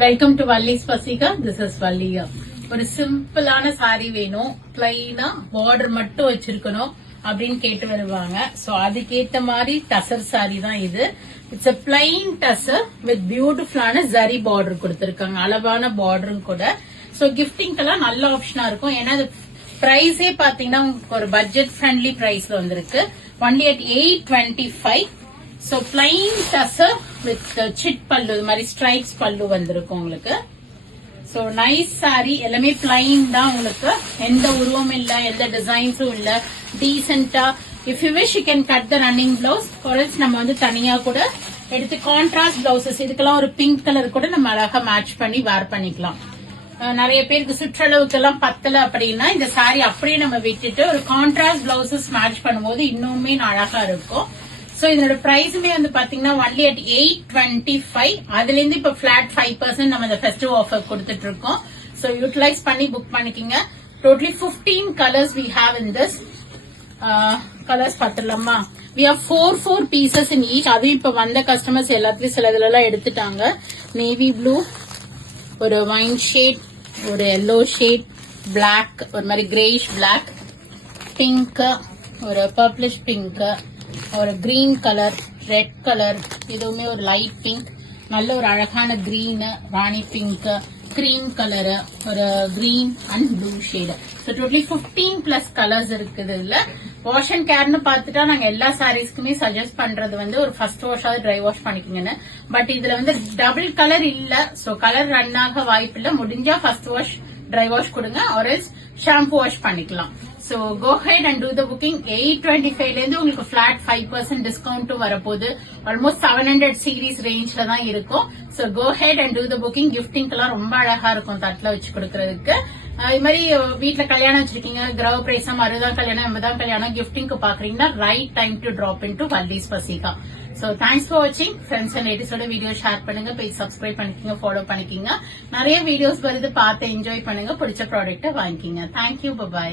Welcome to Vallis Vaseha. This is Valliya. ஒரு சிம்பிளான sorry வேணும், பிளைனா பார்டர் மட்டும் வச்சிருக்கணும் அப்படின்னு கேட்டு வருவாங்க. சோ அதுக்கேத்த மாதிரி டசர் சாரி தான் இது. It's a plain tussar with பியூட்டிஃபுல்லான ஜரி பார்டர் கொடுத்திருக்காங்க, அளவான பார்டரும் கூட. சோ கிஃப்டிங்க்கெல்லாம் நல்ல ஆப்ஷனா இருக்கும். ஏன்னா பிரைஸே பாத்தீங்கன்னா ஒரு பட்ஜெட் ஃப்ரெண்ட்லி பிரைஸ்ல வந்திருக்கு. only at 825. So plain tussar with chit pallu, இது மாதிரி stripes pallu வந்திருக்கும் உங்களுக்கு. So nice saree, எல்லாமே plain தான் உங்களுக்கு. எந்த உருவமும் இல்ல, எந்த டிசைன்ஸும் இல்ல, டீசென்ட்டா. If you wish you can cut the running blouse, or else நம்ம வந்து தனியா கூட எடுத்து கான்ட்ராஸ்ட் பிளவுசஸ், இதுக்கெல்லாம் ஒரு பிங்க் கலர் கூட நம்ம அழகா மேட்ச் பண்ணி வேர் பண்ணிக்கலாம். நிறைய பேருக்கு சுற்றளவுக்கு எல்லாம் பத்தல அப்படின்னா இந்த சாரி அப்படியே நம்ம விட்டுட்டு ஒரு கான்ட்ராஸ்ட் பிளவுசஸ் மேட்ச் பண்ணும்போது இன்னுமே அழகா இருக்கும். சோ இதோட பிரைஸுமே வந்து பாத்தீங்கன்னா only at 825. அதுல இருந்து இப்ப flat 5% நம்ம இந்த ஃபெஸ்டிவ் ஆஃபர் கொடுத்துட்டு இருக்கோம். சோ யூட்டிலைஸ் பண்ணி புக் பண்ணிக்கங்க. Totally 15 colors we have in this. Colours பாத்துலாமா? We have 4 pieces in each. அது இப்ப வந்த கஸ்டமர்ஸ் எல்லாத்துலயும் சில இதுல எல்லாம் எடுத்துட்டாங்க. நேவி ப்ளூ, ஒரு வைன் ஷேட், ஒரு எல்லோ ஷேட், பிளாக், ஒரு மாதிரி கிரேஷ் பிளாக், பிங்க், ஒரு பர்பிளிஷ் பிங்க், ஒரு கிரீன் கலர், ரெட் கலர், இதுவுமே ஒரு லைட் பிங்க், நல்ல ஒரு அழகான கிரீன், ராணி பிங்க், கிரீம் கலர், ஒரு green and blue shade. So totally 15+ colours இருக்குது. இதுல வாஷ் அண்ட் கேர்னு பார்த்துட்டா நாங்க எல்லா சாரீஸ்க்குமே சஜஸ்ட் பண்றது வந்து ஒரு ஃபர்ஸ்ட் வாஷாவது ட்ரை வாஷ் பண்ணிக்கோங்கன்னு. பட் இதுல வந்து டபுள் கலர் இல்ல, ஸோ கலர் ரன் ஆக வாய்ப்பு இல்ல. முடிஞ்சா ஃபர்ஸ்ட் வாஷ் ட்ரை வாஷ் கொடுங்க, or else ஷாம்பு வாஷ் பண்ணிக்கலாம். So go ahead and do the booking. 825 ல இருந்து உங்களுக்கு flat 5% discount வரப்போகுது. almost 700 series rangeல தான் இருக்கும். So go ahead and do the booking. கிஃப்டிங்க்கெல்லாம் ரொம்ப அழகா இருக்கும் தட்டுல வச்சு கொடுக்கறதுக்கு. இது மாதிரி வீட்டுல கல்யாணம் வச்சிருக்கீங்க, கிரவ பிரேசம், 60ஆம் கல்யாணம், 80ஆம் கல்யாணம் கிஃப்டிங்க்கு பாக்குறீங்கன்னா right time to drop in to Vallis Vaseha. So thanks for watching. Friends and latest video share பண்ணுங்க, பேஜ் சப்ஸ்கிரைப் பண்ணிக்கங்க, ஃபாலோ பண்ணிக்கங்க. நிறைய வீடியோஸ் வருது, பார்த்து என்ஜாய் பண்ணுங்க, பிடிச்ச ப்ராடக்ட்டை வாங்கிக்கங்க. Thank you, by.